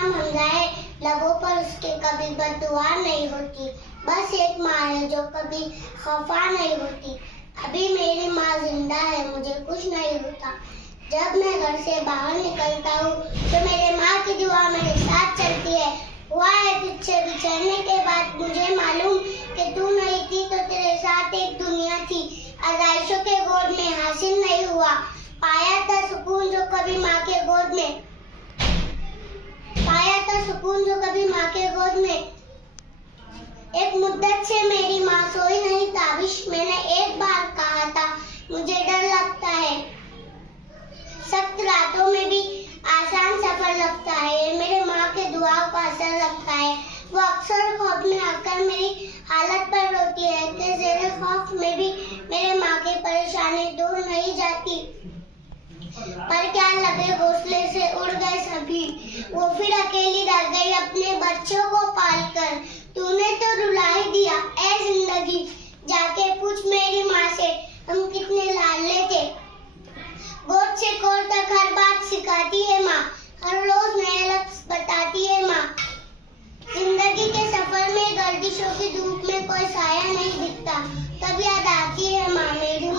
नाम हमजा है, लबों पर उसके कभी बद्दुआ नहीं होती। बस एक माँ है जो कभी खफा नहीं होती। अभी मेरी माँ जिंदा है, मुझे कुछ नहीं होता। जब मैं घर से बाहर निकलता हूँ तो मेरे माँ की दुआ मेरे साथ चलती है। हुआ है तुझसे बिछड़ने के बाद मुझे मालूम कि तू नहीं थी तो तेरे साथ एक दुनिया थी। आज़ाइशों के गोद में हासिल नहीं हुआ, पाया था सुकून जो कभी माँ के गोद में, पाया था सुकून जो कभी माँ के गोद में। एक मुद्दत से मेरी माँ सोई नहीं ताबिश, मैंने एक बार कहा था मुझे डर लगता है। सख्त रातों में भी आसान सफर लगता है, मेरे माँ के दुआओं का असर लगता है। वो अक्सर खौफ में आकर मेरी हालत पर रोती है कि ज़ेरे खौफ में भी मेरे माँ की परेशानी दूर नहीं जाती। पर क्या लगे घोंसले से उड़ गए सभी, वो फिर अकेली रह गई अपने बच्चों को पालकर। तूने तो रुला ही दिया ऐ जिंदगी, जाके पूछ मेरी माँ से हम कितने लाडले थे। गोद से कोर तक हर बात सिखाती है माँ, हर रोज नए लफ्ज़ बताती है माँ। जिंदगी के सफर में गर्दिशों की धूप में कोई साया नहीं दिखता, तब याद आती है माँ मेरी